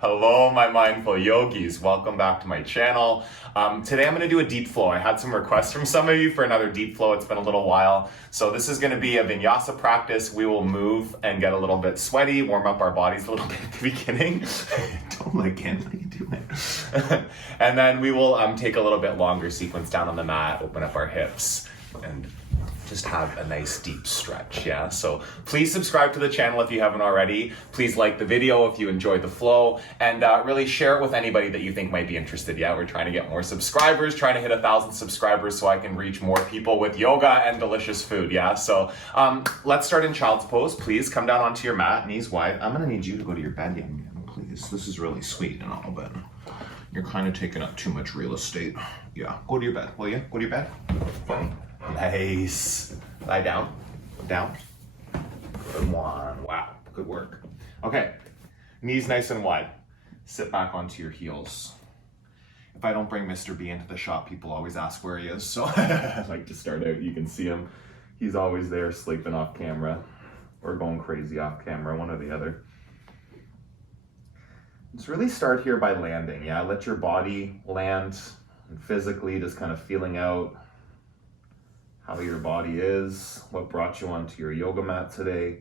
Hello, my mindful yogis. Welcome back to my channel. Today I'm going to do a deep flow. I had some requests from some of you for another deep flow. It's been a little while. So this is going to be a Vinyasa practice. We will move and get a little bit sweaty, warm up our bodies a little bit at the beginning. Don't look in, what are you doing? And then we will take a little bit longer sequence down on the mat, open up our hips, and just have a nice deep stretch, yeah? So please subscribe to the channel if you haven't already. Please like the video if you enjoyed the flow, and really share it with anybody that you think might be interested, yeah? We're trying to get more subscribers, trying to hit 1,000 subscribers so I can reach more people with yoga and delicious food, yeah? So let's start in child's pose. Please come down onto your mat, knees wide. I'm gonna need you to go to your bed, young man, please. This is really sweet and all, but you're kind of taking up too much real estate. Yeah, go to your bed, will you? Go to your bed. Fine. Nice. Lie down. Down. Good one. Wow. Good work. Okay. Knees nice and wide. Sit back onto your heels. If I don't bring Mr. B into the shop, people always ask where he is. So I like to start out. You can see him. He's always there sleeping off camera or going crazy off camera, one or the other. Let's really start here by landing. Yeah. Let your body land and physically just kind of feeling out how your body is, what brought you onto your yoga mat today.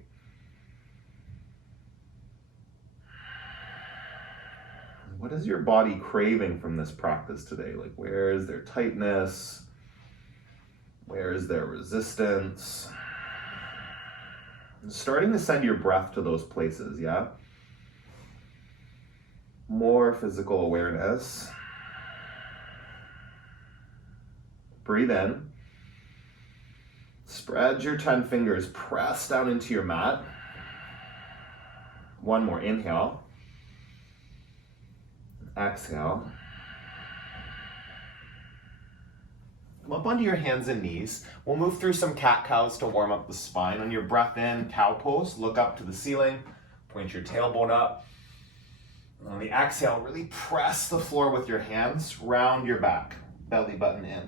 What is your body craving from this practice today? Like, where is there tightness? Where is there resistance? And starting to send your breath to those places, yeah? More physical awareness. Breathe in. Spread your 10 fingers, press down into your mat. One more, inhale. Exhale. Come up onto your hands and knees. We'll move through some cat-cows to warm up the spine. On your breath in, cow pose, look up to the ceiling, point your tailbone up. And on the exhale, really press the floor with your hands, round your back, belly button in.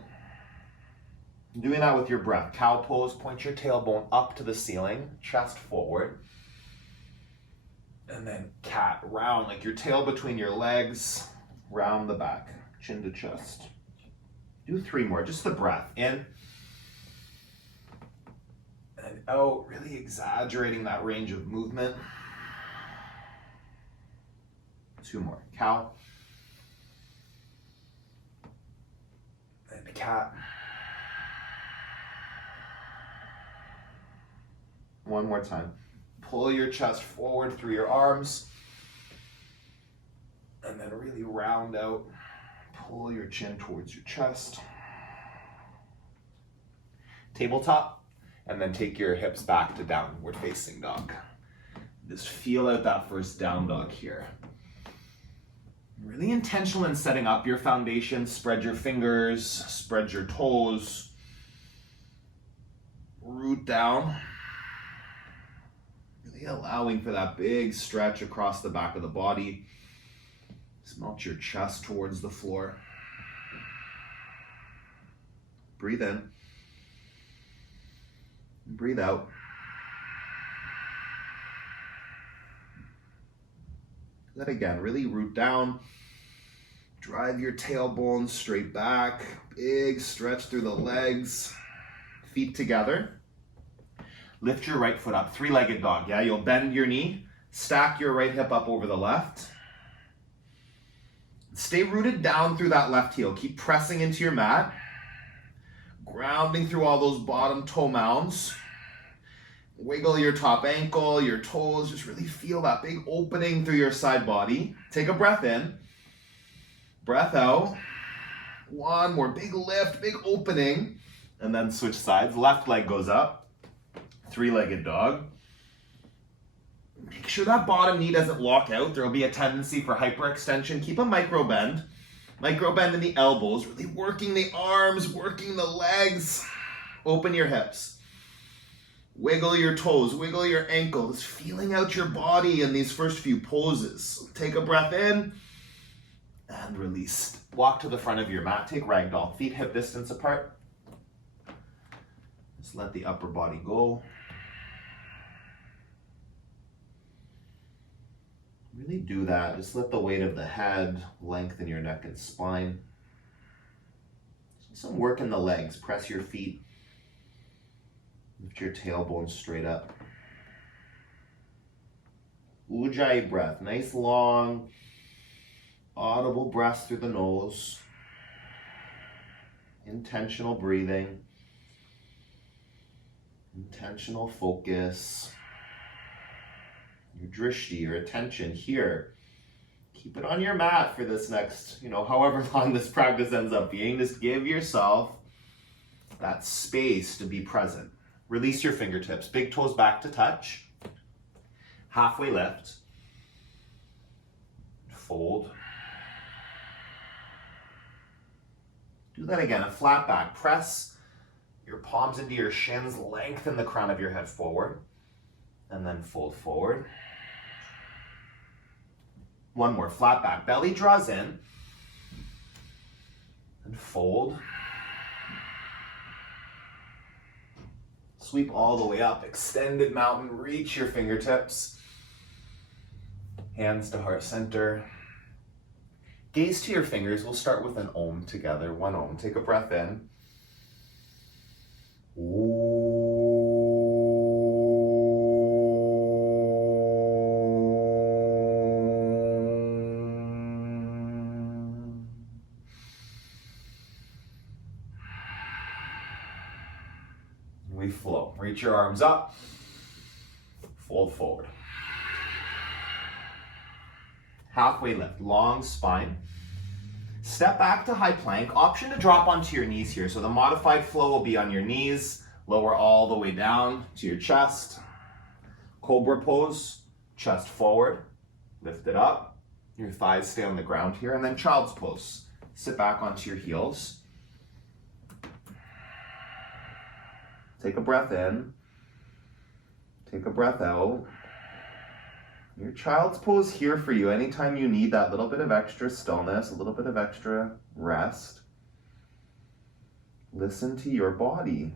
Doing that with your breath. Cow pose, point your tailbone up to the ceiling, chest forward. And then cat, round, like your tail between your legs, round the back, chin to chest. Do 3 more, just the breath. In and out, really exaggerating that range of movement. 2 more, cow. And a cat. 1 more time. Pull your chest forward through your arms. And then really round out. Pull your chin towards your chest. Tabletop. And then take your hips back to downward facing dog. Just feel out that first down dog here. Really intentional in setting up your foundation. Spread your fingers. Spread your toes. Root down. Allowing for that big stretch across the back of the body. Melt your chest towards the floor. Breathe in. Breathe out. Then again, really root down. Drive your tailbone straight back. Big stretch through the legs. Feet together. Lift your right foot up, 3-legged dog, yeah? You'll bend your knee, stack your right hip up over the left. Stay rooted down through that left heel. Keep pressing into your mat. Grounding through all those bottom toe mounds. Wiggle your top ankle, your toes. Just really feel that big opening through your side body. Take a breath in. Breath out. 1 more, big lift, big opening. And then switch sides. Left leg goes up. 3-legged dog. Make sure that bottom knee doesn't lock out. There will be a tendency for hyperextension. Keep a micro bend. Micro bend in the elbows. Really working the arms, working the legs. Open your hips. Wiggle your toes, wiggle your ankles. Feeling out your body in these first few poses. Take a breath in and release. Walk to the front of your mat. Take ragdoll. Feet hip distance apart. Just let the upper body go. Really do that. Just let the weight of the head lengthen your neck and spine. Some work in the legs. Press your feet. Lift your tailbone straight up. Ujjayi breath. Nice long, audible breaths through the nose. Intentional breathing. Intentional focus. Your drishti, your attention here. Keep it on your mat for this next, however long this practice ends up being. Just give yourself that space to be present. Release your fingertips. Big toes back to touch. Halfway lift. Fold. Do that again. A flat back. Press your palms into your shins. Lengthen the crown of your head forward. And then fold forward. One more, flat back. Belly draws in. And fold. Sweep all the way up. Extended mountain. Reach your fingertips. Hands to heart center. Gaze to your fingers. We'll start with an Om together. One Om. Take a breath in. We flow. Reach your arms up. Fold forward. Halfway lift. Long spine. Step back to high plank. Option to drop onto your knees here. So the modified flow will be on your knees. Lower all the way down to your chest. Cobra pose. Chest forward. Lift it up. Your thighs stay on the ground here. And then child's pose. Sit back onto your heels. Take a breath in. Take a breath out. Your child's pose here for you anytime you need that little bit of extra stillness, a little bit of extra rest. Listen to your body.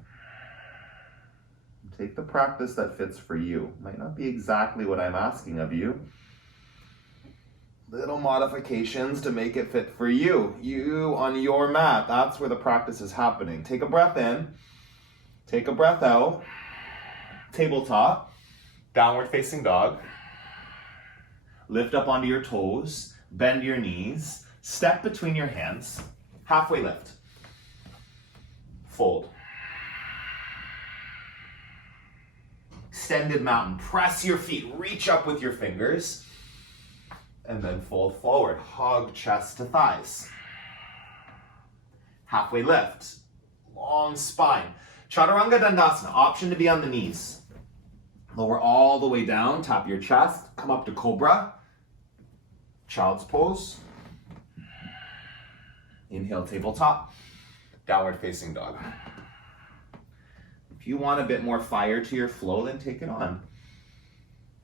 Take the practice that fits for you. Might not be exactly what I'm asking of you. Little modifications to make it fit for you. You on your mat. That's where the practice is happening. Take a breath in. Take a breath out. Tabletop. Downward facing dog. Lift up onto your toes. Bend your knees. Step between your hands. Halfway lift. Fold. Extended mountain. Press your feet. Reach up with your fingers. And then fold forward. Hug chest to thighs. Halfway lift. Long spine. Chaturanga Dandasana, option to be on the knees. Lower all the way down, tap your chest, come up to Cobra. Child's pose. Inhale, tabletop. Downward facing dog. If you want a bit more fire to your flow, then take it on.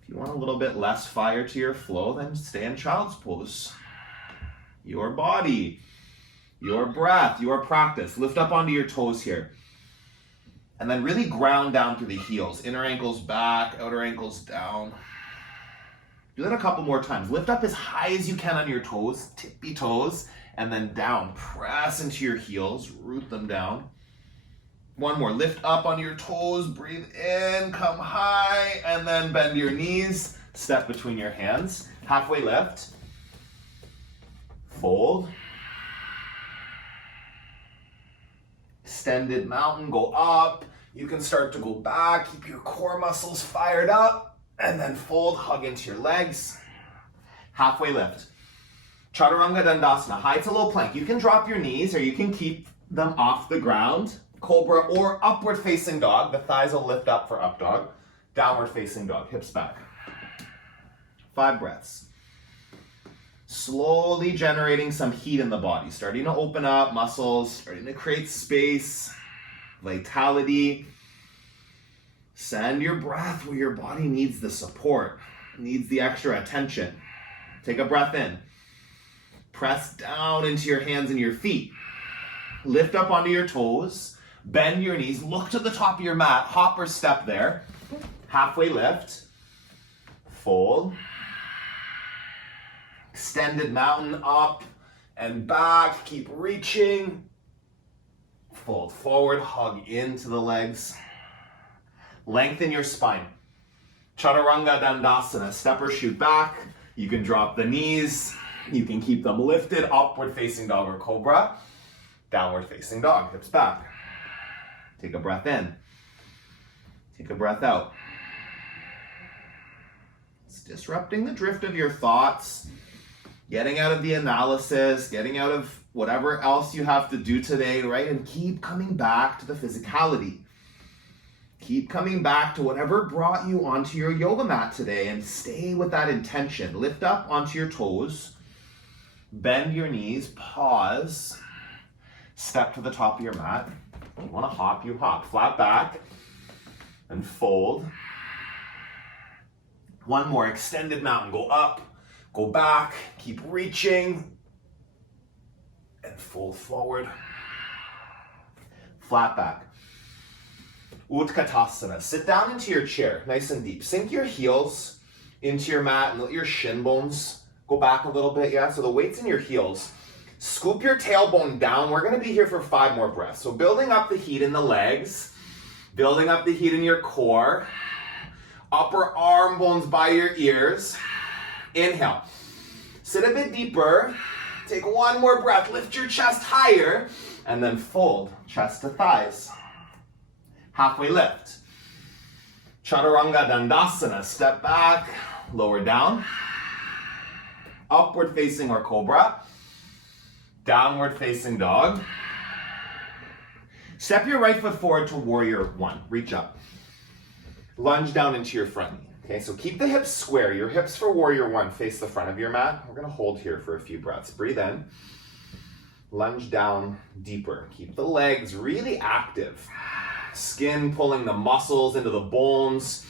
If you want a little bit less fire to your flow, then stay in child's pose. Your body, your breath, your practice. Lift up onto your toes here. And then really ground down through the heels. Inner ankles back, outer ankles down. Do that a couple more times. Lift up as high as you can on your toes, tippy toes, and then down. Press into your heels, root them down. One more, lift up on your toes, breathe in, come high, and then bend your knees. Step between your hands. Halfway lift. Fold. Extended mountain, go up. You can start to go back, keep your core muscles fired up, and then fold, hug into your legs. Halfway lift. Chaturanga Dandasana, high to low plank. You can drop your knees or you can keep them off the ground. Cobra or upward facing dog. The thighs will lift up for up dog. Downward facing dog, hips back. 5 breaths. Slowly generating some heat in the body, starting to open up muscles, starting to create space, vitality. Send your breath where your body needs the support, needs the extra attention. Take a breath in. Press down into your hands and your feet. Lift up onto your toes. Bend your knees. Look to the top of your mat. Hop or step there. Halfway lift. Fold. Extended mountain, up and back. Keep reaching. Fold forward, hug into the legs. Lengthen your spine. Chaturanga Dandasana, step or shoot back. You can drop the knees. You can keep them lifted, upward facing dog or cobra. Downward facing dog, hips back. Take a breath in. Take a breath out. It's disrupting the drift of your thoughts, getting out of the analysis, getting out of whatever else you have to do today, right? And keep coming back to the physicality. Keep coming back to whatever brought you onto your yoga mat today and stay with that intention. Lift up onto your toes, bend your knees, pause, step to the top of your mat. You want to hop, you hop. Flat back and fold. One more, extended mountain. Go up, go back, keep reaching, and fold forward. Flat back. Utkatasana. Sit down into your chair, nice and deep. Sink your heels into your mat and let your shin bones go back a little bit, yeah? So the weight's in your heels. Scoop your tailbone down. We're gonna be here for 5 more breaths. So building up the heat in the legs, building up the heat in your core, upper arm bones by your ears. Inhale. Sit a bit deeper. Take one more breath. Lift your chest higher and then fold chest to thighs. Halfway lift. Chaturanga Dandasana. Step back, lower down. Upward facing or cobra. Downward facing dog. Step your right foot forward to warrior 1. Reach up. Lunge down into your front knee. Okay, so keep the hips square. Your hips for warrior 1 face the front of your mat. We're gonna hold here for a few breaths. Breathe in. Lunge down deeper. Keep the legs really active. Skin pulling the muscles into the bones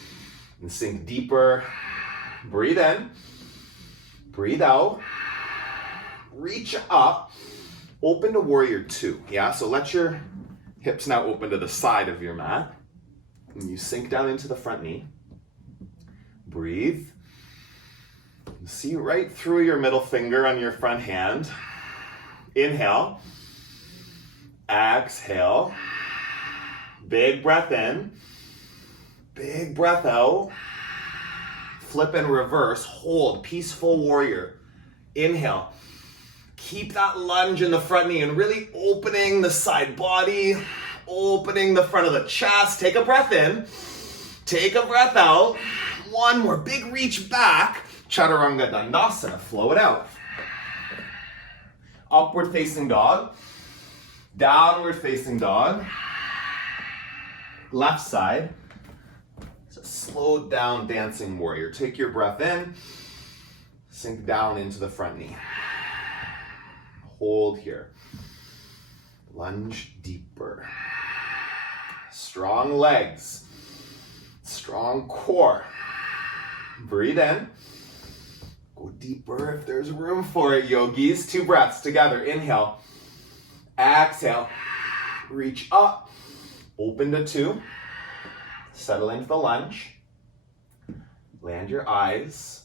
and sink deeper. Breathe in. Breathe out. Reach up. Open to warrior 2. Yeah, so let your hips now open to the side of your mat. And you sink down into the front knee. Breathe. See right through your middle finger on your front hand. Inhale. Exhale. Big breath in. Big breath out. Flip and reverse. Hold. Peaceful warrior. Inhale. Keep that lunge in the front knee and really opening the side body, opening the front of the chest. Take a breath in. Take a breath out. One more. Big reach back. Chaturanga Dandasana. Flow it out. Upward facing dog. Downward facing dog. Left side. It's a slowed down dancing warrior. Take your breath in. Sink down into the front knee. Hold here. Lunge deeper. Strong legs. Strong core. Breathe in. Go deeper if there's room for it, yogis. 2 breaths together. Inhale. Exhale. Reach up. Open to 2. Settle into the lunge. Land your eyes.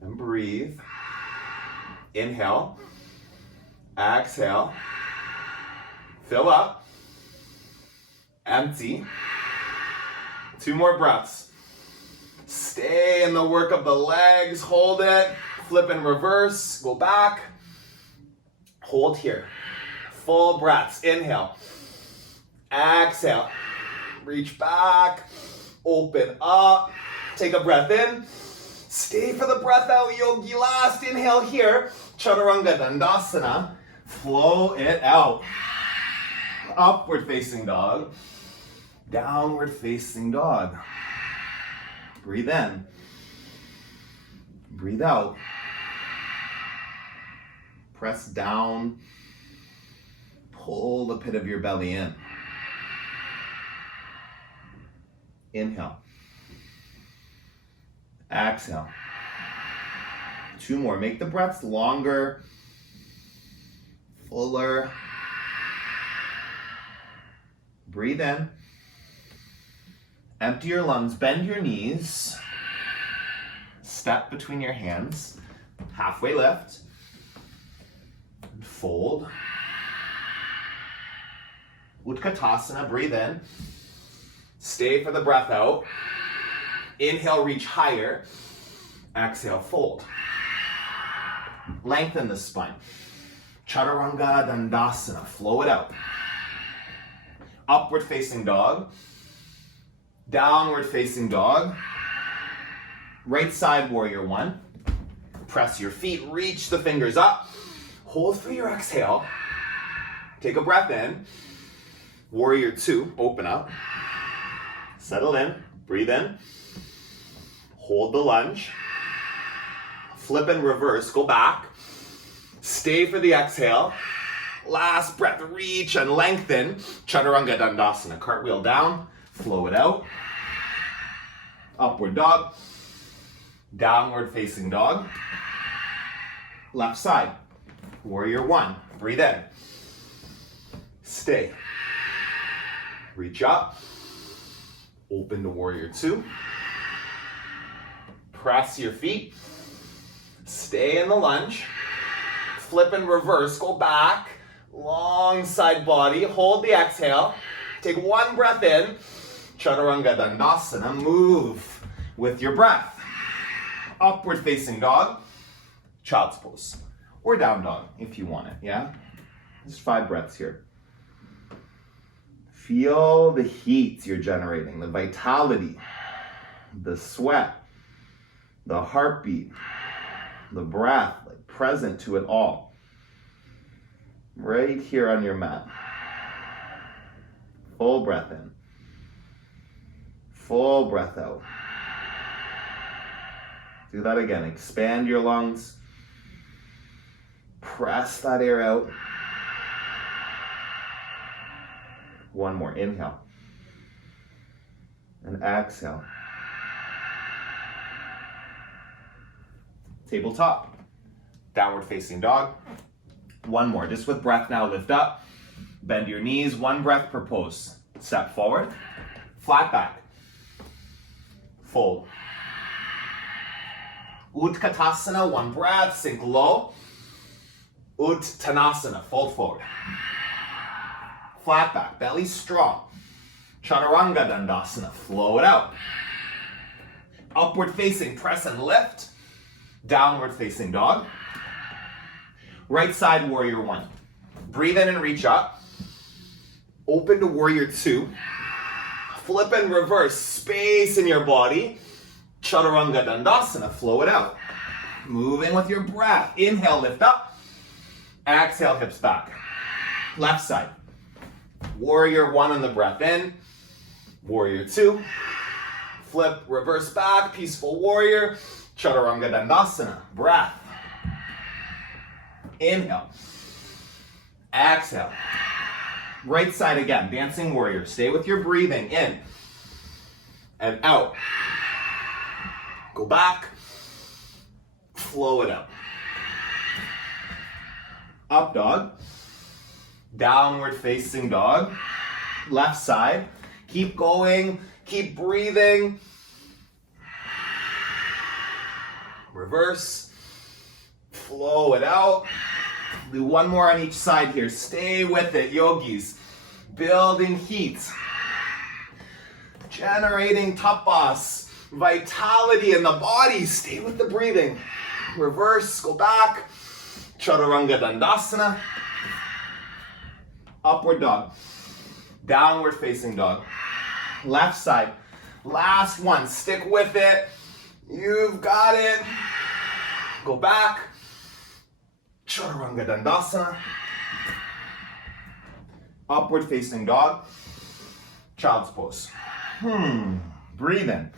And breathe. Inhale. Exhale. Fill up. Empty. 2 more breaths. Stay in the work of the legs. Hold it. Flip and reverse. Go back. Hold here. Full breaths. Inhale. Exhale. Reach back. Open up. Take a breath in. Stay for the breath out, yogi. Last inhale here. Chaturanga Dandasana. Flow it out. Upward facing dog. Downward facing dog. Breathe in. Breathe out. Press down. Pull the pit of your belly in. Inhale. Exhale. 2 more. Make the breaths longer, fuller. Breathe in. Empty your lungs. Bend your knees. Step between your hands. Halfway lift. Fold. Utkatasana, breathe in. Stay for the breath out. Inhale, reach higher. Exhale, fold. Lengthen the spine. Chaturanga Dandasana, flow it out. Upward facing dog. Downward facing dog. Right side warrior one. Press your feet, reach the fingers up. Hold for your exhale. Take a breath in. Warrior two, open up. Settle in, breathe in. Hold the lunge. Flip and reverse, go back. Stay for the exhale. Last breath, reach and lengthen. Chaturanga Dandasana, cartwheel down, flow it out. Upward dog. Downward facing dog. Left side. Warrior one. Breathe in. Stay. Reach up. Open to warrior two. Press your feet. Stay in the lunge. Flip and reverse. Go back. Long side body. Hold the exhale. Take one breath in. Chaturanga Dandasana. Move with your breath. Upward facing dog. Child's pose. Or down dog if you want it, yeah? Just 5 breaths here. Feel the heat you're generating, the vitality, the sweat, the heartbeat, the breath, like present to it all. Right here on your mat. Full breath in. Full breath out. Do that again. Expand your lungs. Press that air out. One more. Inhale. And exhale. Tabletop. Downward facing dog. One more. Just with breath now. Lift up. Bend your knees. 1 breath per pose. Step forward. Flat back. Fold. Utkatasana, 1 breath, sink low. Uttanasana, fold forward. Flat back, belly strong. Chaturanga Dandasana, flow it out. Upward facing, press and lift. Downward facing dog. Right side warrior one. Breathe in and reach up. Open to warrior two. Flip and reverse, space in your body. Chaturanga Dandasana, flow it out. Moving with your breath. Inhale, lift up. Exhale, hips back. Left side. Warrior one on the breath in. Warrior two. Flip, reverse back, peaceful warrior. Chaturanga Dandasana, breath. Inhale. Exhale. Right side again, dancing warrior. Stay with your breathing, in and out. Go back, flow it out. Up dog, downward facing dog, left side. Keep going, keep breathing. Reverse, flow it out. Do 1 more on each side here. Stay with it, yogis. Building heat. Generating tapas. Vitality in the body. Stay with the breathing. Reverse, go back. Chaturanga Dandasana. Upward dog. Downward facing dog. Left side. Last one. Stick with it. You've got it. Go back. Chaturanga Dandasana. Upward facing dog. Child's pose. Breathe in.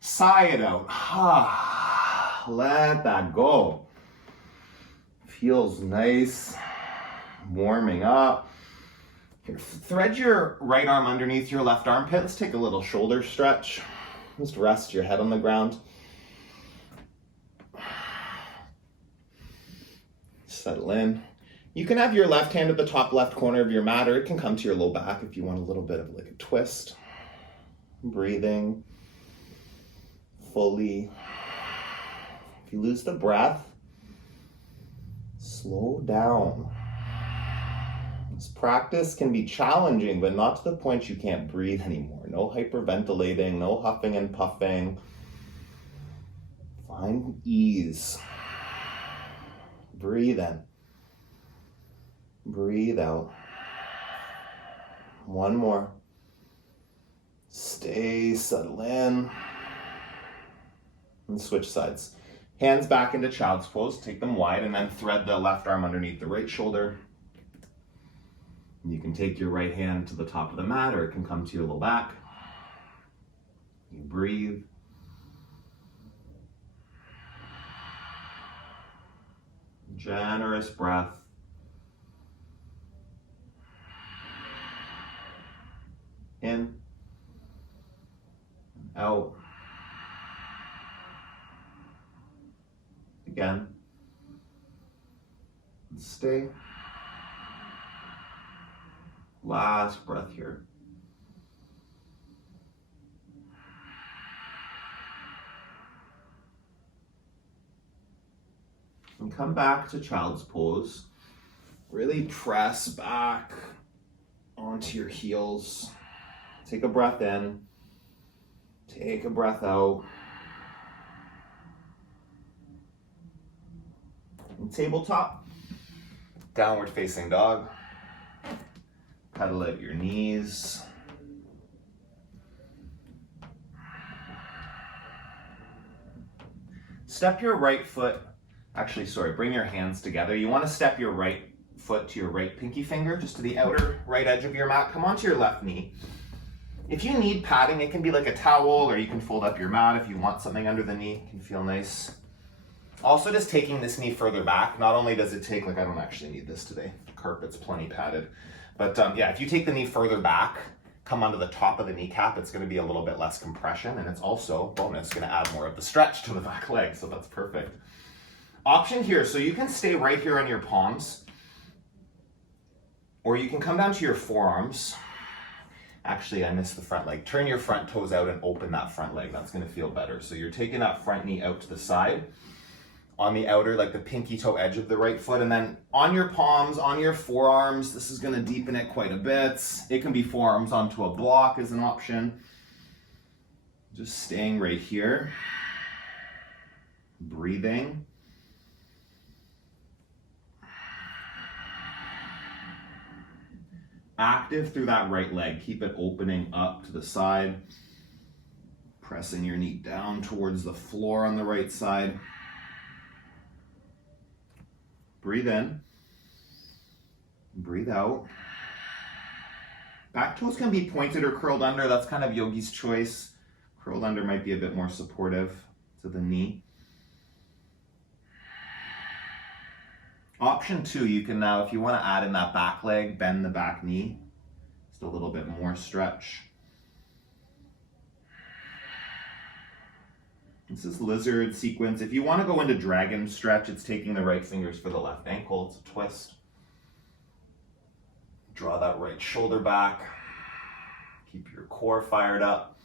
Sigh it out. Let that go. Feels nice. Warming up. Here, thread your right arm underneath your left armpit. Let's take a little shoulder stretch. Just rest your head on the ground. Settle in. You can have your left hand at the top left corner of your mat, or it can come to your low back if you want a little bit of like a twist. Breathing fully, If you lose the breath, slow down. This practice can be challenging, but not to the point you can't breathe anymore. No hyperventilating, no huffing and puffing. Find ease. Breathe in. Breathe out. One more. Stay, settle in. And switch sides. Hands back into child's pose. Take them wide and then thread the left arm underneath the right shoulder. You can take your right hand to the top of the mat, or it can come to your low back. You breathe. Generous breath. In. Out. Again. Stay. Last breath here. And come back to child's pose. Really press back onto your heels. Take a breath in. Take a breath out. And tabletop. Downward facing dog. Pedal out your knees. Step your right foot, bring your hands together. You want to step your right foot to your right pinky finger, just to the outer right edge of your mat. Come onto your left knee. If you need padding, it can be like a towel, or you can fold up your mat if you want something under the knee. It can feel nice. Also, just taking this knee further back, not only does it take, I don't actually need this today. The carpet's plenty padded. But if you take the knee further back, come onto the top of the kneecap, it's going to be a little bit less compression, and it's also, bonus, going to add more of the stretch to the back leg, so that's perfect. Option here, so you can stay right here on your palms, or you can come down to your forearms. Actually, I missed the front leg. Turn your front toes out and open that front leg. That's going to feel better. So you're taking that front knee out to the side, on the outer, like the pinky toe edge of the right foot, and then on your palms, on your forearms. This is going to deepen it quite a bit. It can be forearms onto a block as an option. Just staying right here. Breathing. Active through that right leg. Keep it opening up to the side. Pressing your knee down towards the floor on the right side. Breathe in. Breathe out. Back toes can be pointed or curled under. That's kind of yogi's choice. Curled under might be a bit more supportive to the knee. Option 2, you can now, if you want to add in that back leg, bend the back knee. Just a little bit more stretch. This is lizard sequence. If you want to go into dragon stretch, it's taking the right fingers for the left ankle. It's a twist. Draw that right shoulder back. Keep your core fired up.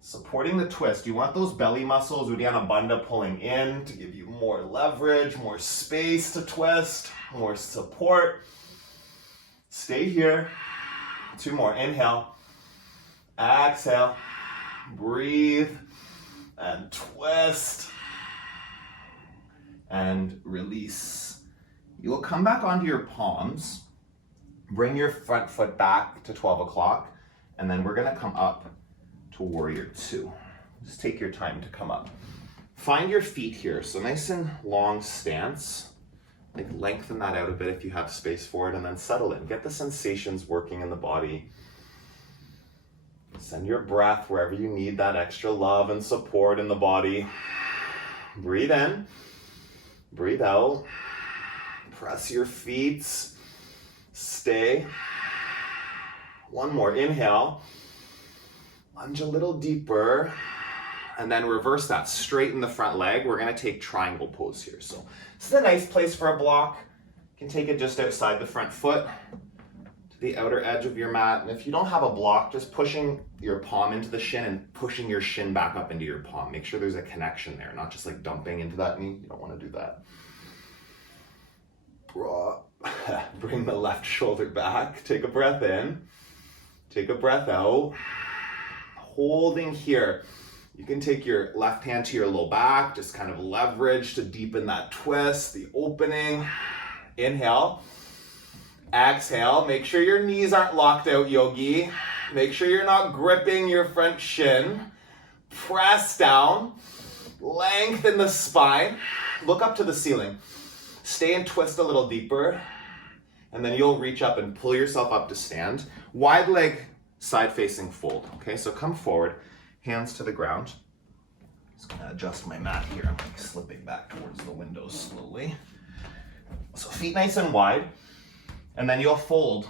Supporting the twist. You want those belly muscles, Uddiyana Bandha, pulling in to give you more leverage, more space to twist, more support. Stay here. 2 more. Inhale. Exhale. Breathe. And twist. And release. You'll come back onto your palms. Bring your front foot back to 12 o'clock. And then we're going to come up to Warrior 2. Just take your time to come up. Find your feet here. So nice and long stance. Like lengthen that out a bit if you have space for it, and then settle in. Get the sensations working in the body. Send your breath wherever you need that extra love and support in the body. Breathe in. Breathe out. Press your feet. Stay. One more. Inhale. Lunge a little deeper. And then reverse that. Straighten the front leg. We're going to take triangle pose here. So this is a nice place for a block. You can take it just outside the front foot to the outer edge of your mat. And if you don't have a block, just pushing your palm into the shin and pushing your shin back up into your palm. Make sure there's a connection there, not just like dumping into that knee. You don't want to do that. Bring the left shoulder back. Take a breath in. Take a breath out. Holding here. You can take your left hand to your low back, just kind of leverage to deepen that twist, the opening. Inhale. Exhale. Make sure your knees aren't locked out, yogi. Make sure you're not gripping your front shin. Press down. Lengthen the spine. Look up to the ceiling. Stay and twist a little deeper. And then you'll reach up and pull yourself up to stand. Wide leg, side facing fold. Okay, so come forward. Hands to the ground. Just gonna adjust my mat here. I'm like slipping back towards the window slowly. So feet nice and wide. And then you'll fold.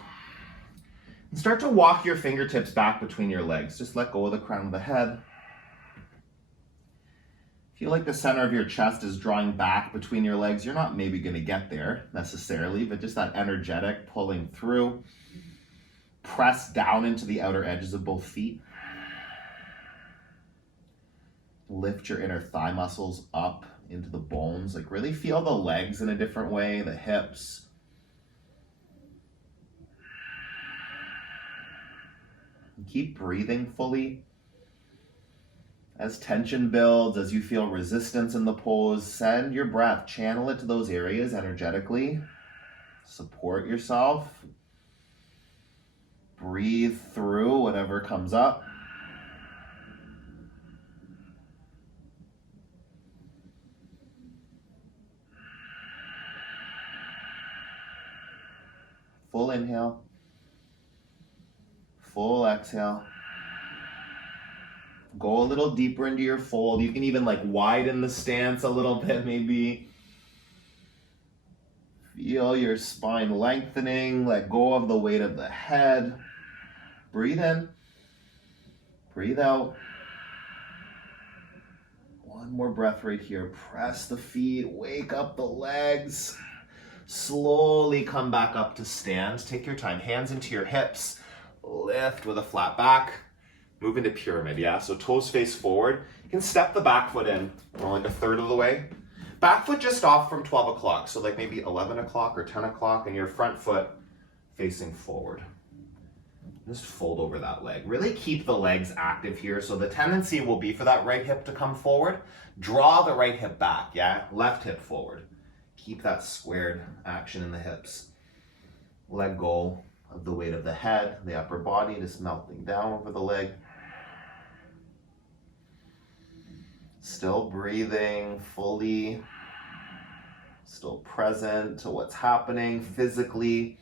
And start to walk your fingertips back between your legs. Just let go of the crown of the head. Feel like the center of your chest is drawing back between your legs. You're not maybe gonna get there necessarily, but just that energetic pulling through. Press down into the outer edges of both feet. Lift your inner thigh muscles up into the bones. Like really feel the legs in a different way, the hips. And keep breathing fully. As tension builds, as you feel resistance in the pose, send your breath, channel it to those areas energetically. Support yourself. Breathe through whatever comes up. Full inhale. Full exhale. Go a little deeper into your fold. You can even like widen the stance a little bit maybe. Feel your spine lengthening. Let go of the weight of the head. Breathe in. Breathe out. One more breath right here. Press the feet. Wake up the legs. Slowly come back up to stand. Take your time. Hands into your hips. Lift with a flat back. Move into pyramid, yeah? So toes face forward. You can step the back foot in, like a third of the way. Back foot just off from 12 o'clock. So like maybe 11 o'clock or 10 o'clock, and your front foot facing forward. Just fold over that leg. Really keep the legs active here. So the tendency will be for that right hip to come forward. Draw the right hip back, yeah? Left hip forward. Keep that squared action in the hips. Let go of the weight of the head, the upper body just melting down over the leg. Still breathing fully, still present to what's happening physically.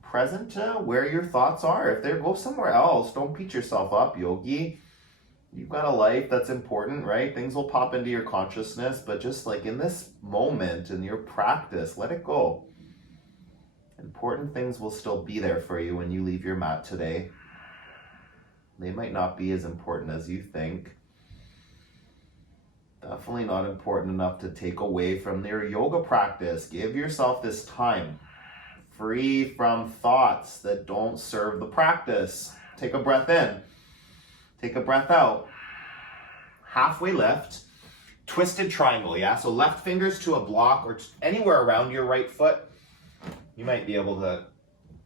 Present to where your thoughts are. If they go somewhere else, don't beat yourself up, yogi. You've got a life that's important, right? Things will pop into your consciousness, but just like in this moment, in your practice, let it go. Important things will still be there for you when you leave your mat today. They might not be as important as you think. Definitely not important enough to take away from your yoga practice. Give yourself this time, free from thoughts that don't serve the practice. Take a breath in. Take a breath out. Halfway lift. Twisted triangle, yeah? So left fingers to a block or anywhere around your right foot. You might be able to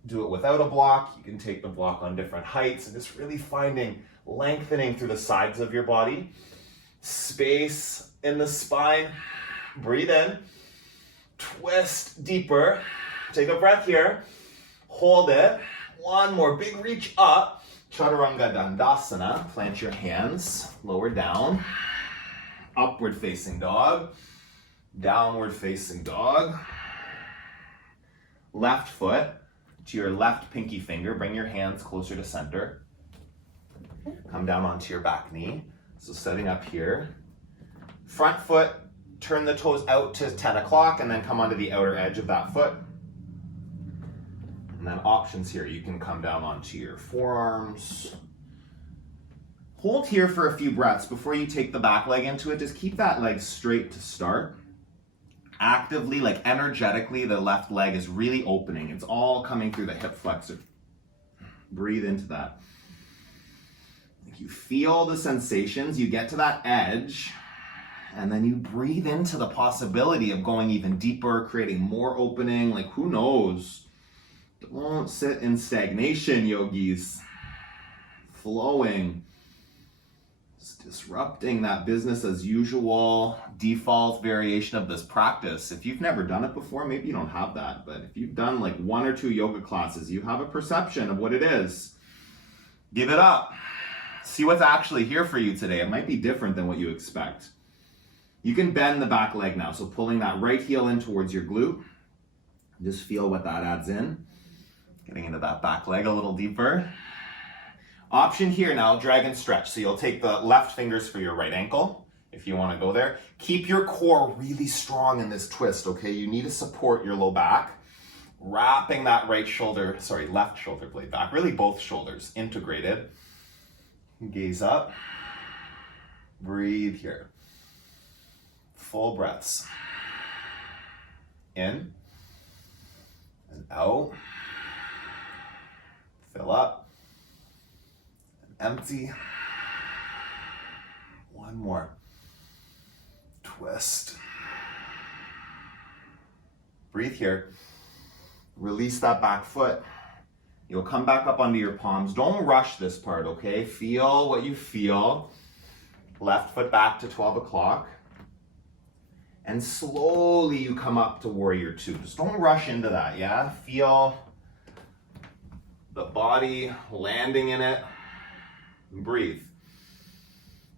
do it without a block. You can take the block on different heights and just really finding lengthening through the sides of your body. Space in the spine. Breathe in. Twist deeper. Take a breath here. Hold it. One more big reach up. Chaturanga Dandasana. Plant your hands. Lower down. Upward facing dog. Downward facing dog. Left foot to your left pinky finger. Bring your hands closer to center. Come down onto your back knee. So setting up here. Front foot, turn the toes out to 10 o'clock and then come onto the outer edge of that foot. And then options here. You can come down onto your forearms. Hold here for a few breaths before you take the back leg into it. Just keep that leg straight to start. actively, like energetically, the left leg is really opening. It's all coming through the hip flexor. Breathe into that. You feel the sensations, you get to that edge, and then you breathe into the possibility of going even deeper, creating more opening. Like, who knows? Don't sit in stagnation, yogis. Flowing. Just disrupting that business as usual default variation of this practice. If you've never done it before, maybe you don't have that, but if you've done like 1 or 2 yoga classes, you have a perception of what it is. Give it up. See what's actually here for you today. It might be different than what you expect. You can bend the back leg now. So pulling that right heel in towards your glute. Just feel what that adds in. Getting into that back leg a little deeper. Option here now, dragon stretch. So you'll take the left fingers for your right ankle if you want to go there. Keep your core really strong in this twist, okay? You need to support your low back. Wrapping that left shoulder blade back. Really both shoulders integrated. Gaze up. Breathe here. Full breaths. In and out. Fill up and empty. One more. Twist. Breathe here. Release that back foot. You'll come back up onto your palms. Don't rush this part, okay? Feel what you feel. Left foot back to 12 o'clock. And slowly you come up to warrior 2. Just don't rush into that, yeah? Feel the body landing in it. Breathe.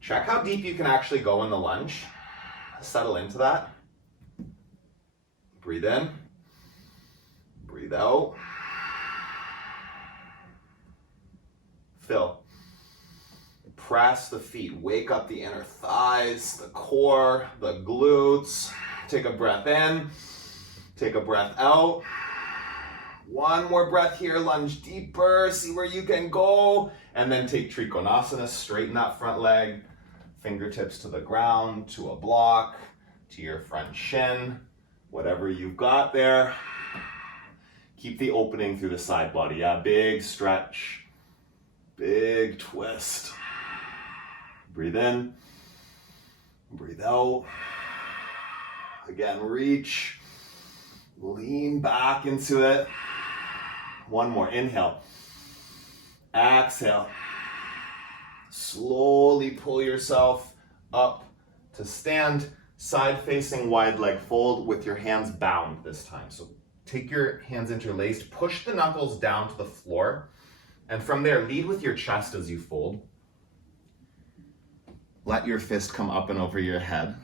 Check how deep you can actually go in the lunge. Settle into that. Breathe in. Breathe out. Fill. Press the feet. Wake up the inner thighs, the core, the glutes. Take a breath in. Take a breath out. One more breath here. Lunge deeper. See where you can go. And then take Trikonasana. Straighten that front leg. Fingertips to the ground, to a block, to your front shin. Whatever you've got there. Keep the opening through the side body. Yeah, big stretch. Big twist. Breathe in. Breathe out. Again, reach. Lean back into it. One more. Inhale. Exhale. Slowly pull yourself up to stand. Side facing wide leg fold with your hands bound this time. So take your hands interlaced. Push the knuckles down to the floor. And from there, lead with your chest as you fold. Let your fist come up and over your head.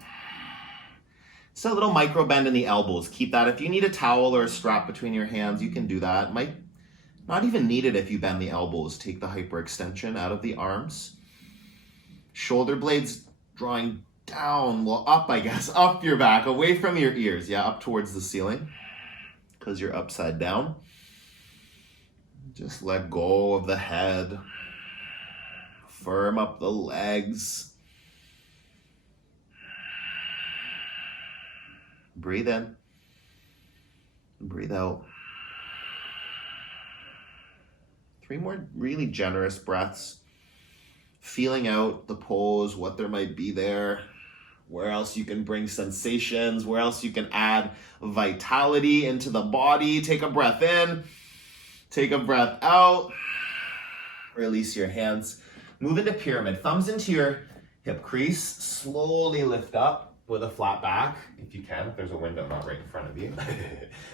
It's a little micro bend in the elbows. Keep that. If you need a towel or a strap between your hands, you can do that. Might not even need it if you bend the elbows. Take the hyperextension out of the arms. Shoulder blades drawing down, well, up, I guess, up your back, away from your ears. Yeah, up towards the ceiling because you're upside down. Just let go of the head. Firm up the legs. Breathe in. Breathe out. 3 more really generous breaths. Feeling out the pose, what there might be there. Where else you can bring sensations. Where else you can add vitality into the body. Take a breath in. Take a breath out. Release your hands. Move into pyramid. Thumbs into your hip crease. Slowly lift up with a flat back, if you can, if there's a window not right in front of you.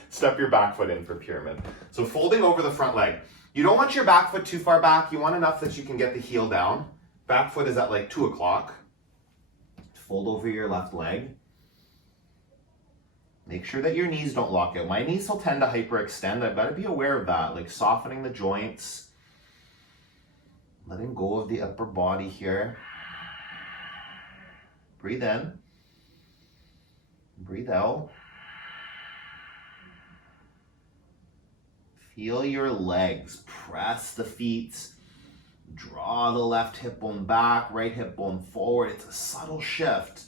Step your back foot in for pyramid. So folding over the front leg. You don't want your back foot too far back. You want enough that you can get the heel down. Back foot is at like 2 o'clock. Fold over your left leg. Make sure that your knees don't lock out. My knees will tend to hyperextend. I've got to be aware of that, like softening the joints. Letting go of the upper body here. Breathe in. Breathe out. Feel your legs. Press the feet. Draw the left hip bone back, right hip bone forward. It's a subtle shift.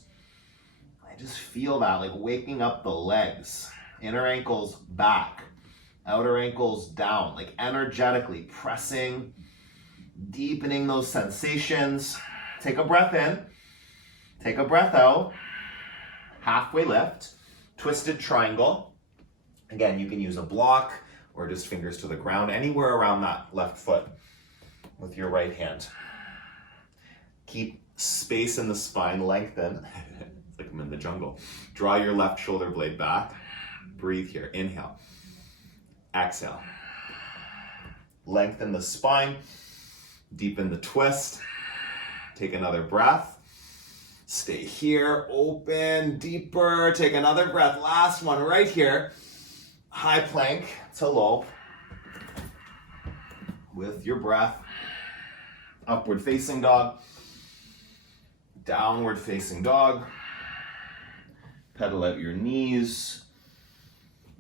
I Just feel that, like waking up the legs. Inner ankles back, outer ankles down, like energetically pressing, deepening those sensations. Take a breath in, take a breath out, halfway lift, twisted triangle. Again, you can use a block or just fingers to the ground, anywhere around that left foot with your right hand. Keep space in the spine, lengthen. It's like I'm in the jungle. Draw your left shoulder blade back. Breathe here, inhale, exhale. Lengthen the spine, deepen the twist. Take another breath. Stay here, open, deeper. Take another breath. Last one right here. High plank to low. With your breath. Upward facing dog. Downward facing dog. Pedal out your knees.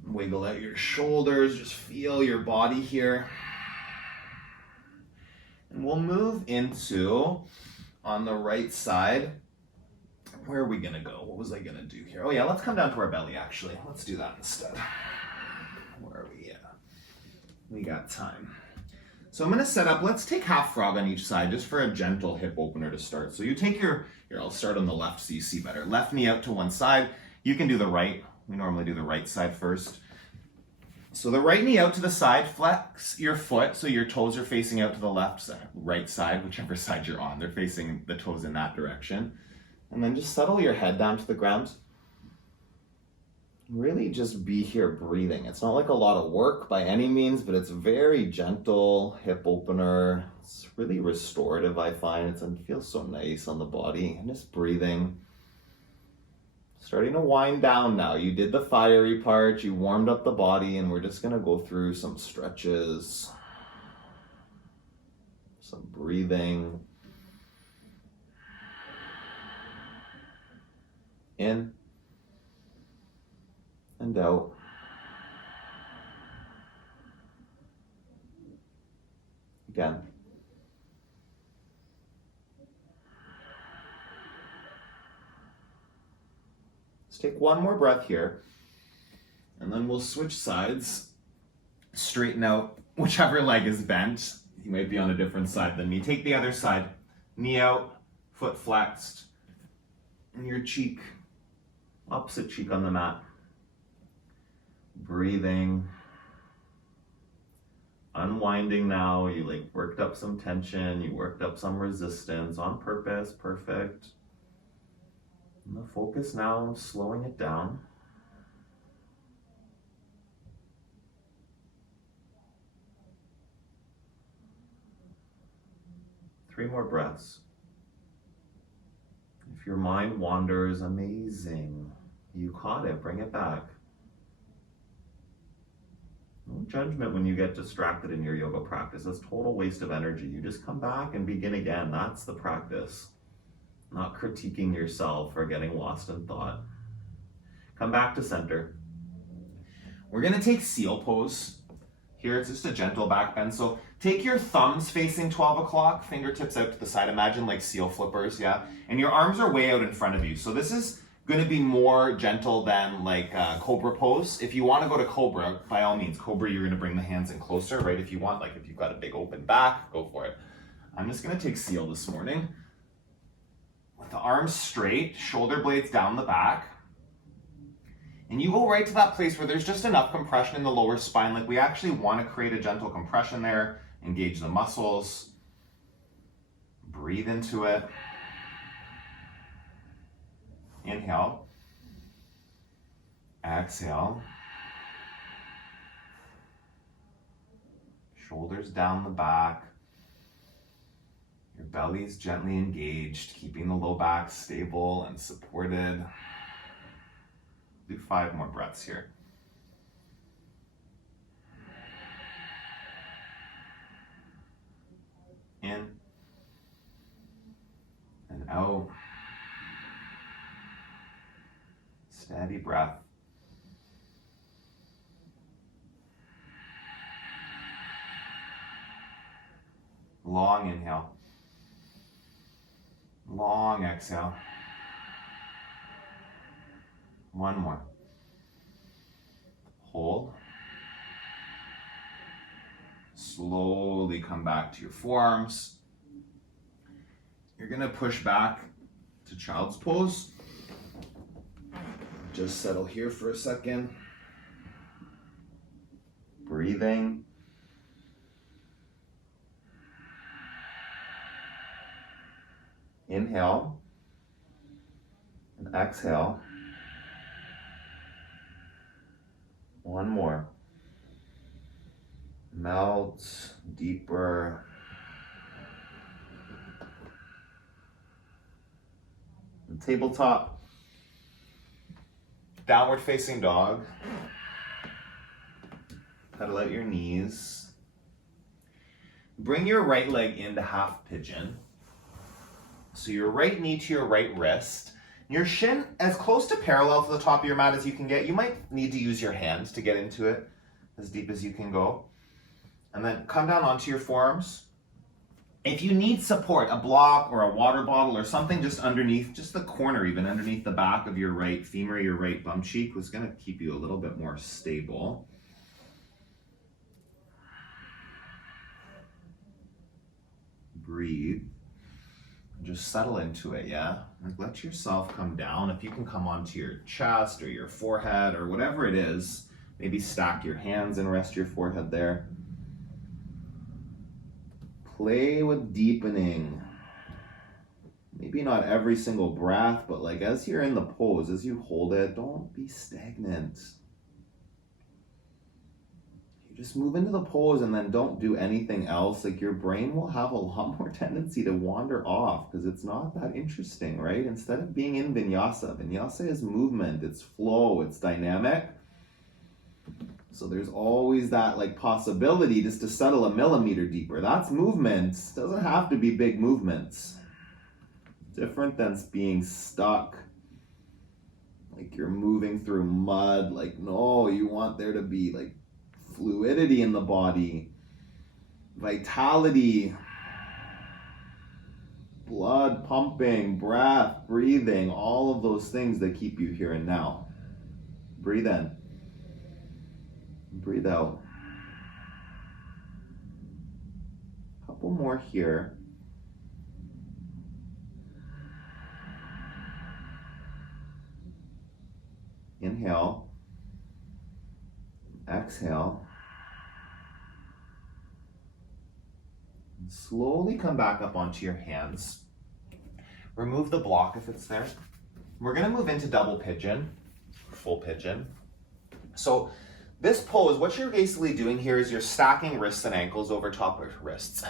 Wiggle out your shoulders. Just feel your body here. And we'll move into, on the right side, where are we gonna go? What was I gonna do here? Oh yeah, let's come down to our belly actually. Let's do that instead. Where are we at? We got time. So I'm gonna set up, let's take half frog on each side just for a gentle hip opener to start. So you take here, I'll start on the left so you see better. Left knee out to one side. You can do the right. We normally do the right side first. So the right knee out to the side, flex your foot so your toes are facing out to the left side, right side, whichever side you're on. They're facing the toes in that direction. And then just settle your head down to the ground. Really just be here breathing. It's not like a lot of work by any means, but it's very gentle hip opener. It's really restorative, I find. It feels so nice on the body. And just breathing. Starting to wind down now. You did the fiery part, you warmed up the body, and we're just gonna go through some stretches, some breathing. In and out. Again. Take one more breath here, and then we'll switch sides. Straighten out whichever leg is bent. You might be on a different side than me. Take the other side. Knee out, foot flexed, and your cheek, opposite cheek on the mat. Breathing. Unwinding now. You worked up some tension, you worked up some resistance on purpose. Perfect. And the focus now on slowing it down. Three more breaths. If your mind wanders, amazing. You caught it, bring it back. No judgment when you get distracted in your yoga practice. That's total waste of energy. You just come back and begin again. That's the practice. Not critiquing yourself or getting lost in thought. Come back to center. We're gonna take seal pose. Here it's just a gentle back bend. So take your thumbs facing 12 o'clock, fingertips out to the side. Imagine like seal flippers, yeah? And your arms are way out in front of you. So this is gonna be more gentle than like cobra pose. If you wanna go to cobra, by all means, cobra, you're gonna bring the hands in closer, right? If you want, like if you've got a big open back, go for it. I'm just gonna take seal this morning. With the arms straight, shoulder blades down the back. And you go right to that place where there's just enough compression in the lower spine. Like we actually want to create a gentle compression there, engage the muscles. Breathe into it. Inhale. Exhale. Shoulders down the back. Your belly's gently engaged, keeping the low back stable and supported. Do 5 more breaths here. In and out. Steady breath. Long inhale. Long exhale. One more. Hold. Slowly come back to your forearms. You're gonna push back to child's pose. Just settle here for a second. Breathing. Inhale and exhale. One more. Melt deeper. And tabletop. Downward facing dog. Pedal out your knees. Bring your right leg into half pigeon. So your right knee to your right wrist. Your shin as close to parallel to the top of your mat as you can get. You might need to use your hands to get into it as deep as you can go. And then come down onto your forearms. If you need support, a block or a water bottle or something just underneath, just the corner even, underneath the back of your right femur, your right bum cheek, was gonna keep you a little bit more stable. Breathe. Just settle into it, yeah? Like let yourself come down. If you can come onto your chest or your forehead or whatever it is, maybe stack your hands and rest your forehead there. Play with deepening. Maybe not every single breath, but like as you're in the pose, as you hold it, don't be stagnant. Just move into the pose and then don't do anything else. Like your brain will have a lot more tendency to wander off because it's not that interesting, right? Instead of being in Vinyasa, Vinyasa is movement, it's flow, it's dynamic. So there's always that like possibility just to settle a millimeter deeper. That's movement. It doesn't have to be big movements. Different than being stuck. Like you're moving through mud. Like no, you want there to be like fluidity in the body, vitality, blood pumping, breath, breathing, all of those things that keep you here and now. Breathe in. Breathe out. A couple more here. Inhale. Exhale. And slowly come back up onto your hands. Remove the block if it's there. We're going to move into double pigeon, full pigeon. So this pose, what you're basically doing here is you're stacking wrists and ankles over top of wrists.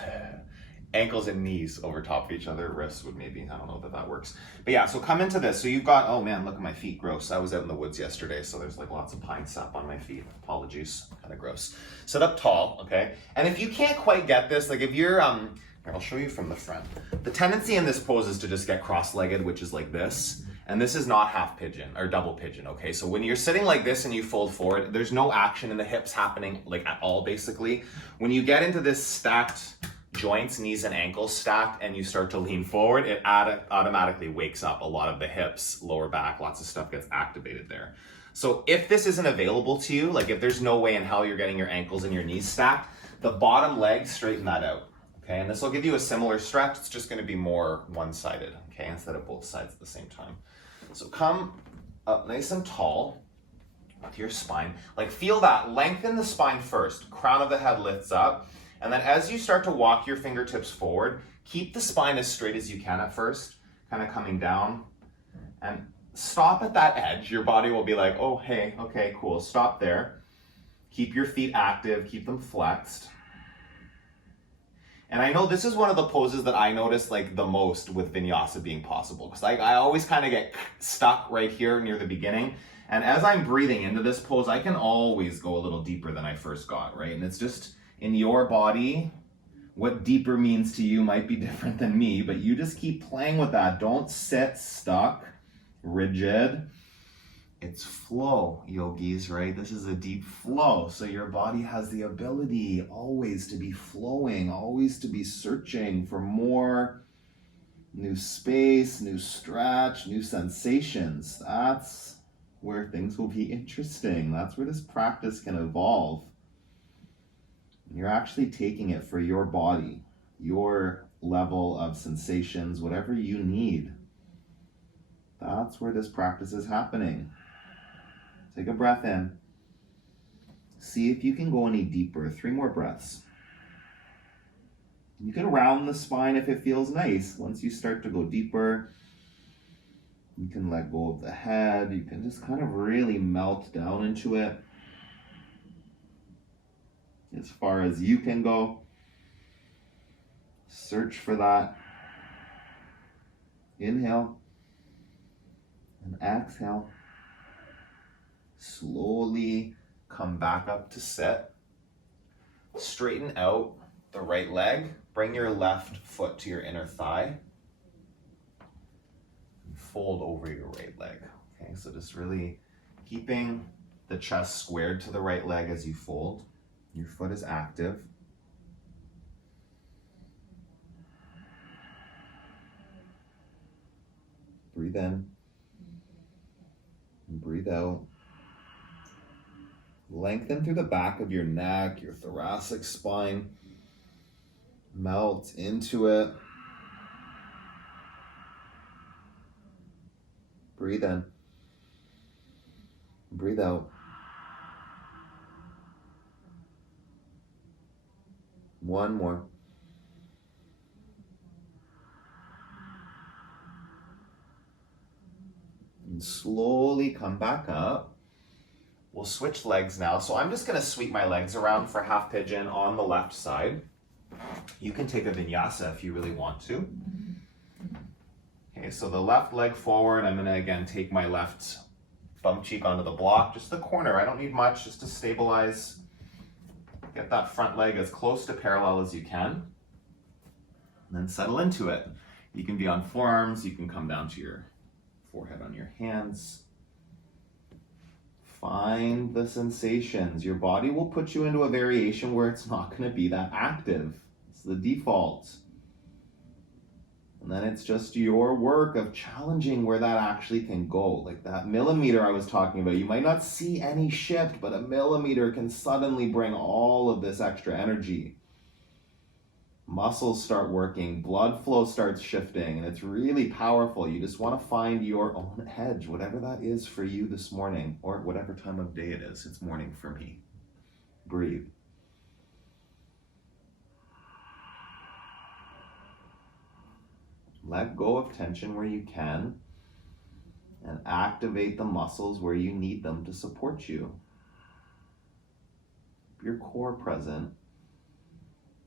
Ankles and knees over top of each other. Wrists would maybe, I don't know that works. But yeah, so come into this. So you've got, oh man, look at my feet, gross. I was out in the woods yesterday, so there's like lots of pine sap on my feet. Apologies, kind of gross. Sit up tall, okay? And if you can't quite get this, like if you're, here, I'll show you from the front. The tendency in this pose is to just get cross-legged, which is like this. And this is not half pigeon or double pigeon, okay? So when you're sitting like this and you fold forward, there's no action in the hips happening like at all, basically. When you get into this stacked joints, knees and ankles stacked, and you start to lean forward, it automatically wakes up a lot of the hips, lower back, lots of stuff gets activated there. So if this isn't available to you, like if there's no way in hell you're getting your ankles and your knees stacked, the bottom leg, straighten that out, okay? And this will give you a similar stretch. It's just gonna be more one-sided, okay, instead of both sides at the same time. So come up nice and tall with your spine. Like feel that, lengthen the spine first, crown of the head lifts up. And then as you start to walk your fingertips forward, keep the spine as straight as you can at first, kind of coming down. And stop at that edge. Your body will be like, oh, hey, okay, cool, stop there. Keep your feet active, keep them flexed. And I know this is one of the poses that I notice like the most with Vinyasa being possible. Because I always kind of get stuck right here near the beginning. And as I'm breathing into this pose, I can always go a little deeper than I first got, right? And it's just, in your body, what deeper means to you might be different than me, but you just keep playing with that. Don't sit stuck, rigid. It's flow, yogis, right? This is a deep flow. So your body has the ability always to be flowing, always to be searching for more new space, new stretch, new sensations. That's where things will be interesting. That's where this practice can evolve. You're actually taking it for your body, your level of sensations, whatever you need. That's where this practice is happening. Take a breath in. See if you can go any deeper. 3 more breaths. You can round the spine if it feels nice. Once you start to go deeper, you can let go of the head. You can just kind of really melt down into it as far as you can go. Search for that. Inhale and exhale. Slowly come back up to sit. Straighten out the right leg. Bring your left foot to your inner thigh. And fold over your right leg. Okay, so just really keeping the chest squared to the right leg as you fold. Your foot is active. Breathe in and breathe out. Lengthen through the back of your neck, your thoracic spine. Melt into it. Breathe in. Breathe out. One more. And slowly come back up. We'll switch legs now. So I'm just gonna sweep my legs around for half pigeon on the left side. You can take a vinyasa if you really want to. Okay, so the left leg forward. I'm gonna again take my left bum cheek onto the block, just the corner. I don't need much, just to stabilize. Get that front leg as close to parallel as you can. And then settle into it. You can be on forearms, you can come down to your forehead on your hands. Find the sensations. Your body will put you into a variation where it's not going to be that active. It's the default. And then it's just your work of challenging where that actually can go. Like that millimeter I was talking about. You might not see any shift, but a millimeter can suddenly bring all of this extra energy. Muscles start working, blood flow starts shifting, and it's really powerful. You just want to find your own edge, whatever that is for you this morning, or whatever time of day it is. It's morning for me. Breathe. Let go of tension where you can, and activate the muscles where you need them to support you. Keep your core present.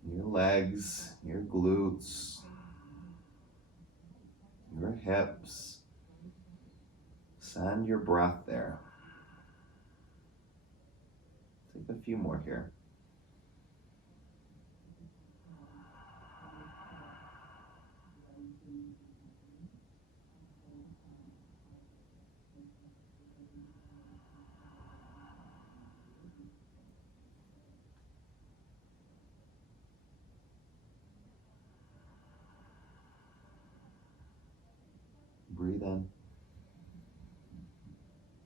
Your legs, your glutes, your hips. Send your breath there. Take a few more here. Breathe in.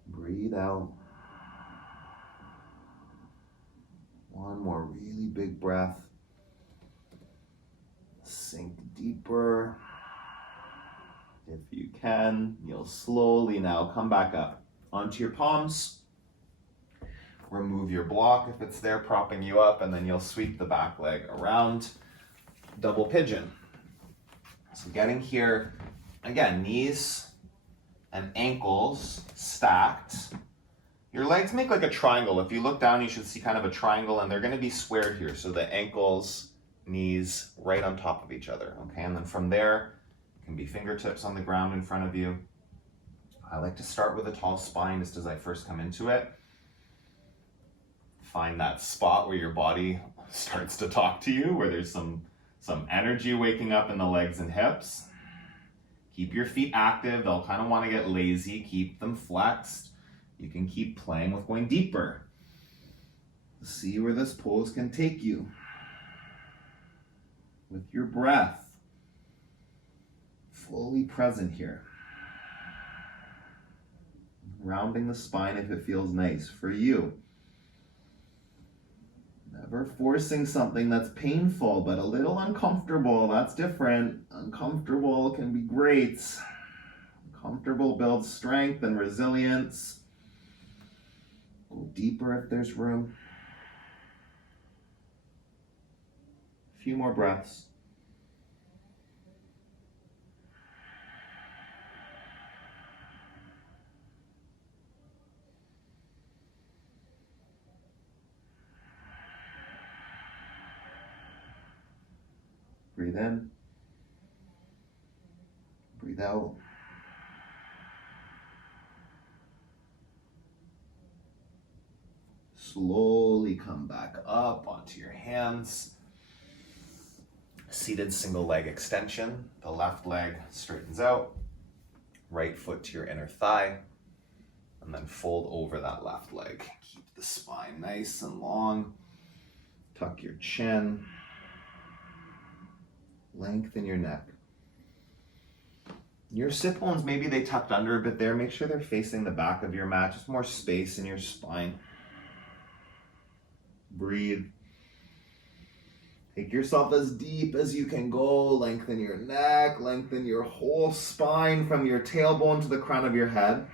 Breathe out. One more really big breath. Sink deeper. If you can, you'll slowly now come back up onto your palms. Remove your block if it's there propping you up, and then you'll sweep the back leg around. Double pigeon. So getting here, again, knees and ankles stacked. Your legs make like a triangle. If you look down, you should see kind of a triangle, and they're going to be squared here. So the ankles, knees right on top of each other. Okay, and then from there, it can be fingertips on the ground in front of you. I like to start with a tall spine just as I first come into it. Find that spot where your body starts to talk to you, where there's some energy waking up in the legs and hips. Keep your feet active. They'll kind of want to get lazy. Keep them flexed. You can keep playing with going deeper. See where this pose can take you. With your breath fully present here. Rounding the spine if it feels nice for you. Never forcing something that's painful, but a little uncomfortable. That's different. Uncomfortable can be great. Comfortable builds strength and resilience. Go deeper if there's room. A few more breaths. Breathe in. Breathe out. Slowly come back up onto your hands. Seated single leg extension. The left leg straightens out. Right foot to your inner thigh. And then fold over that left leg. Keep the spine nice and long. Tuck your chin. Lengthen your neck. Your sit bones, maybe they tucked under a bit there. Make sure they're facing the back of your mat. Just more space in your spine. Breathe. Take yourself as deep as you can go. Lengthen your neck. Lengthen your whole spine from your tailbone to the crown of your head.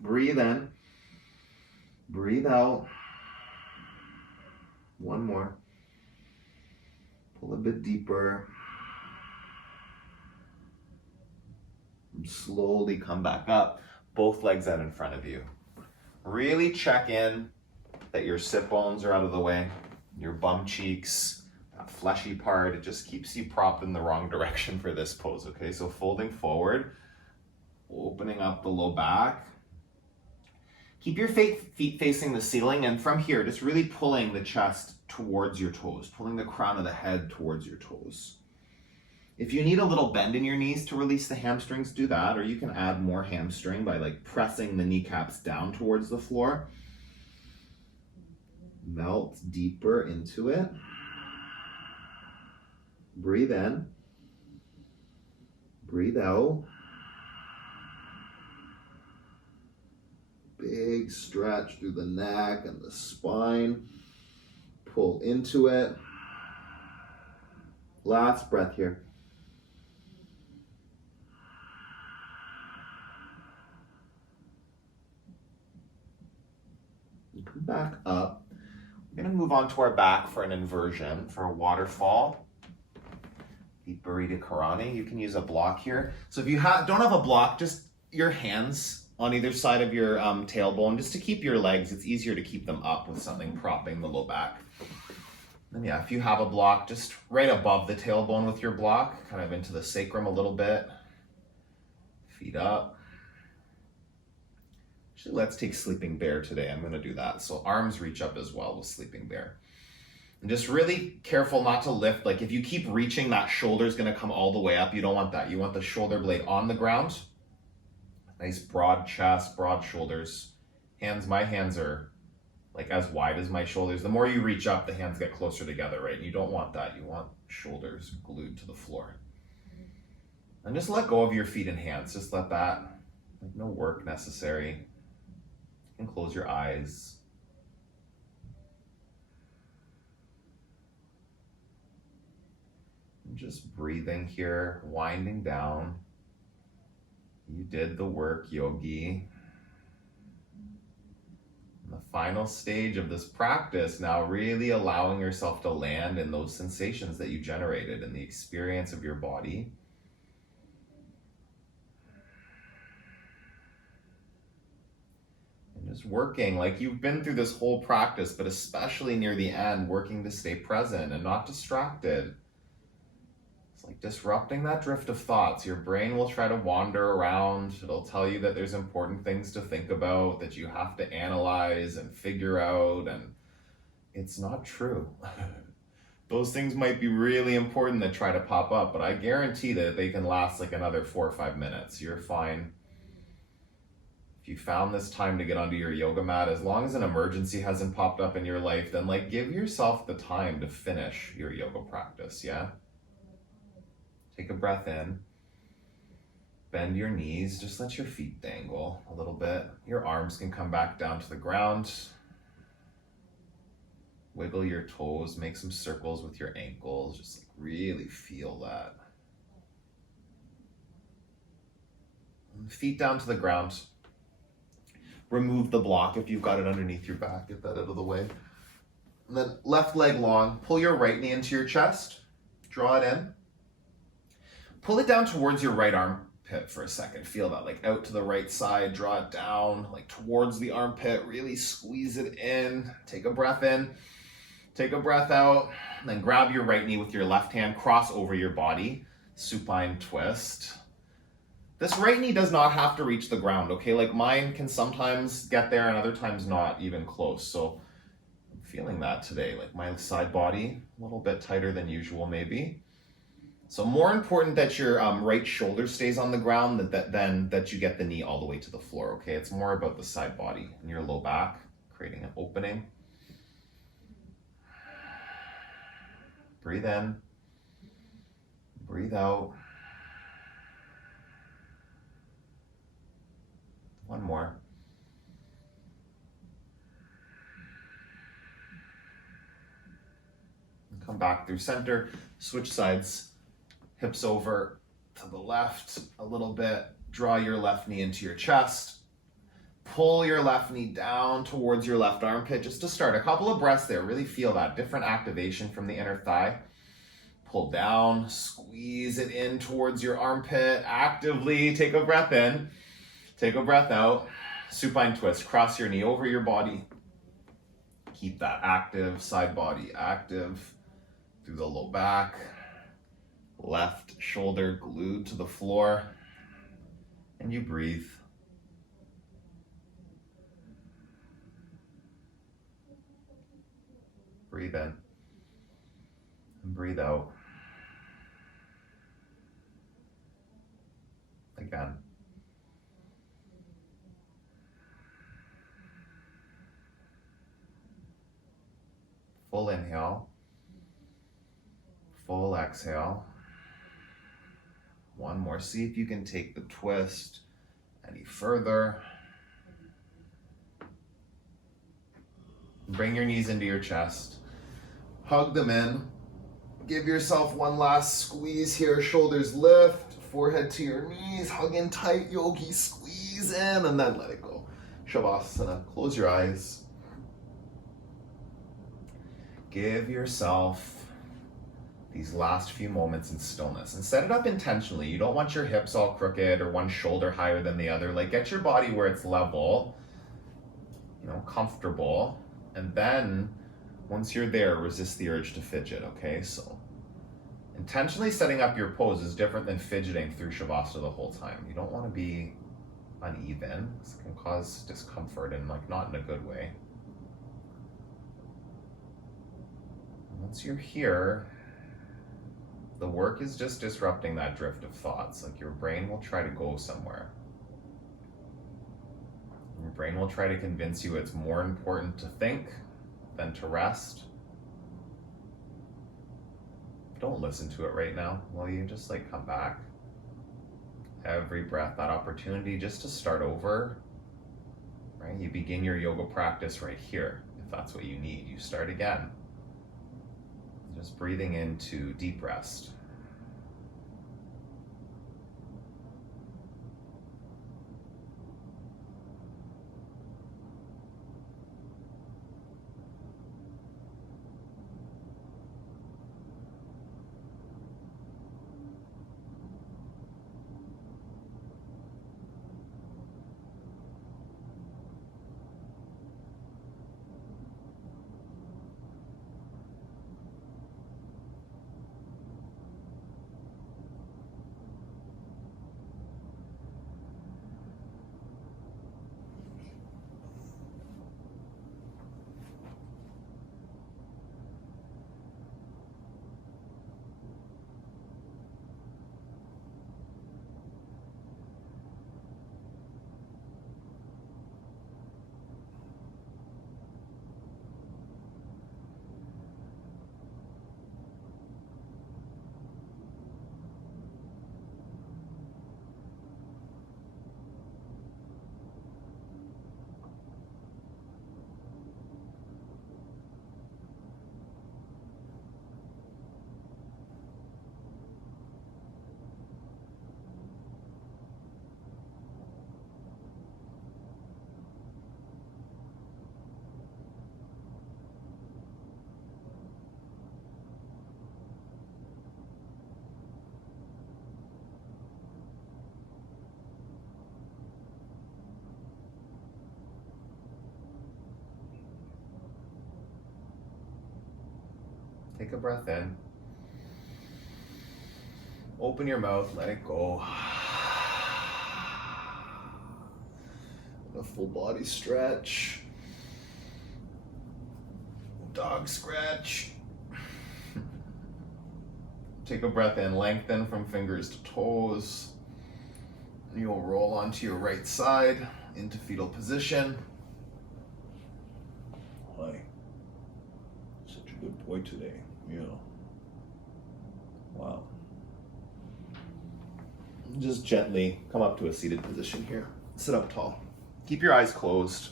Breathe in. Breathe out. One more. Pull a bit deeper. And slowly come back up. Both legs out in front of you. Really check in that your sit bones are out of the way. Your bum cheeks, that fleshy part, it just keeps you propped in the wrong direction for this pose, okay? So folding forward, opening up the low back. Keep your feet facing the ceiling, and from here, just really pulling the chest towards your toes, pulling the crown of the head towards your toes. If you need a little bend in your knees to release the hamstrings, do that, or you can add more hamstring by like pressing the kneecaps down towards the floor. Melt deeper into it. Breathe in. Breathe out. Big stretch through the neck and the spine. Pull into it. Last breath here. And come back up. We're going to move on to our back for an inversion, for a waterfall. Viparita Karani. You can use a block here. So if you don't have a block, just your hands on either side of your tailbone, just to keep your legs. It's easier to keep them up with something propping the low back. And yeah, if you have a block, just right above the tailbone with your block, kind of into the sacrum a little bit. Feet up. Actually, let's take Sleeping Bear today. I'm going to do that. So arms reach up as well with Sleeping Bear. And just really careful not to lift. Like if you keep reaching, that shoulder's going to come all the way up. You don't want that. You want the shoulder blade on the ground. Nice broad chest, broad shoulders. My hands are like as wide as my shoulders. The more you reach up, the hands get closer together, right? And you don't want that. You want shoulders glued to the floor. And just let go of your feet and hands. Just let that, like no work necessary. And close your eyes. And just breathing here, winding down. You did the work, yogi. And the final stage of this practice, now really allowing yourself to land in those sensations that you generated in the experience of your body. Just working like you've been through this whole practice, but especially near the end, working to stay present and not distracted. It's like disrupting that drift of thoughts. Your brain will try to wander around. It'll tell you that there's important things to think about, that you have to analyze and figure out, and it's not true. Those things might be really important that try to pop up, but I guarantee that they can last like another 4 or 5 minutes. You're fine. If you found this time to get onto your yoga mat, as long as an emergency hasn't popped up in your life, then like give yourself the time to finish your yoga practice, yeah? Take a breath in. Bend your knees, just let your feet dangle a little bit. Your arms can come back down to the ground. Wiggle your toes, make some circles with your ankles, just like really feel that. Feet down to the ground. Remove the block if you've got it underneath your back, get that out of the way. And then left leg long, pull your right knee into your chest, draw it in. Pull it down towards your right armpit for a second. Feel that, like out to the right side, draw it down, like towards the armpit, really squeeze it in. Take a breath in, take a breath out, and then grab your right knee with your left hand, cross over your body, supine twist. This right knee does not have to reach the ground, okay? Like mine can sometimes get there and other times not even close. So I'm feeling that today, like my side body, a little bit tighter than usual maybe. So more important that your right shoulder stays on the ground than that you get the knee all the way to the floor, okay? It's more about the side body and your low back, creating an opening. Breathe in, breathe out. One more. Come back through center, switch sides. Hips over to the left a little bit. Draw your left knee into your chest. Pull your left knee down towards your left armpit just to start. A couple of breaths there. Really feel that different activation from the inner thigh. Pull down, squeeze it in towards your armpit. Actively take a breath in. Take a breath out. Supine twist. Cross your knee over your body. Keep that active. Side body active. Through the low back. Left shoulder glued to the floor, and you breathe. Breathe in and breathe out. Again. Full inhale, full exhale. One more. See if you can take the twist any further. Bring your knees into your chest. Hug them in. Give yourself one last squeeze here. Shoulders lift, forehead to your knees. Hug in tight, yogi. Squeeze in and then let it go. Shavasana. Close your eyes. Give yourself these last few moments in stillness and set it up intentionally. You don't want your hips all crooked or one shoulder higher than the other. Like get your body where it's level, comfortable. And then once you're there, resist the urge to fidget, okay? So intentionally setting up your pose is different than fidgeting through Shavasana the whole time. You don't want to be uneven. This can cause discomfort and not in a good way. Once you're here, the work is just disrupting that drift of thoughts. Like your brain will try to go somewhere. Your brain will try to convince you it's more important to think than to rest. Don't listen to it right now. Will you just come back? Every breath, that opportunity just to start over, right? You begin your yoga practice right here. If that's what you need, you start again. Just breathing into deep rest. Take a breath in. Open your mouth, let it go. A full body stretch. Dog scratch. Take a breath in, lengthen from fingers to toes. You'll roll onto your right side into fetal position. Hi. Such a good boy today. Yeah. Wow. Just gently come up to a seated position here. Sit up tall. Keep your eyes closed.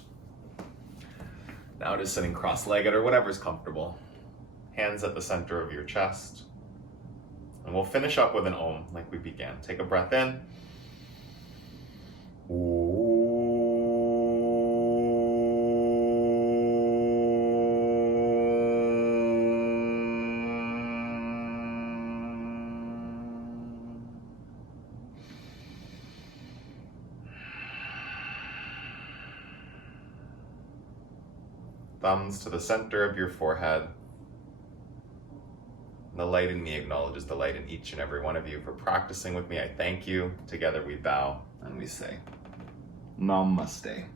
Now just sitting cross-legged or whatever's comfortable. Hands at the center of your chest. And we'll finish up with an Om like we began. Take a breath in. Thumbs to the center of your forehead. The light in me acknowledges the light in each and every one of you for practicing with me. I thank you. Together we bow and we say, Namaste.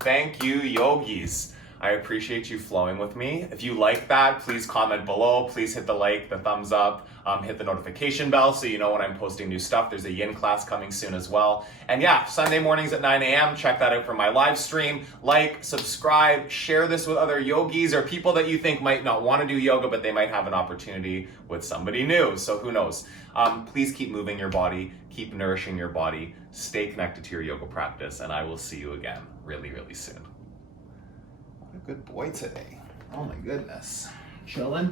Thank you, yogis. I appreciate you flowing with me. If you like that, please comment below. Please hit the like, the thumbs up, hit the notification bell so you know when I'm posting new stuff. There's a yin class coming soon as well. And yeah, Sunday mornings at 9 a.m. Check that out for my live stream. Like, subscribe, share this with other yogis or people that you think might not want to do yoga, but they might have an opportunity with somebody new. So who knows? Please keep moving your body, keep nourishing your body, stay connected to your yoga practice, and I will see you again really, really soon. What a good boy today. Oh my goodness. Chilling.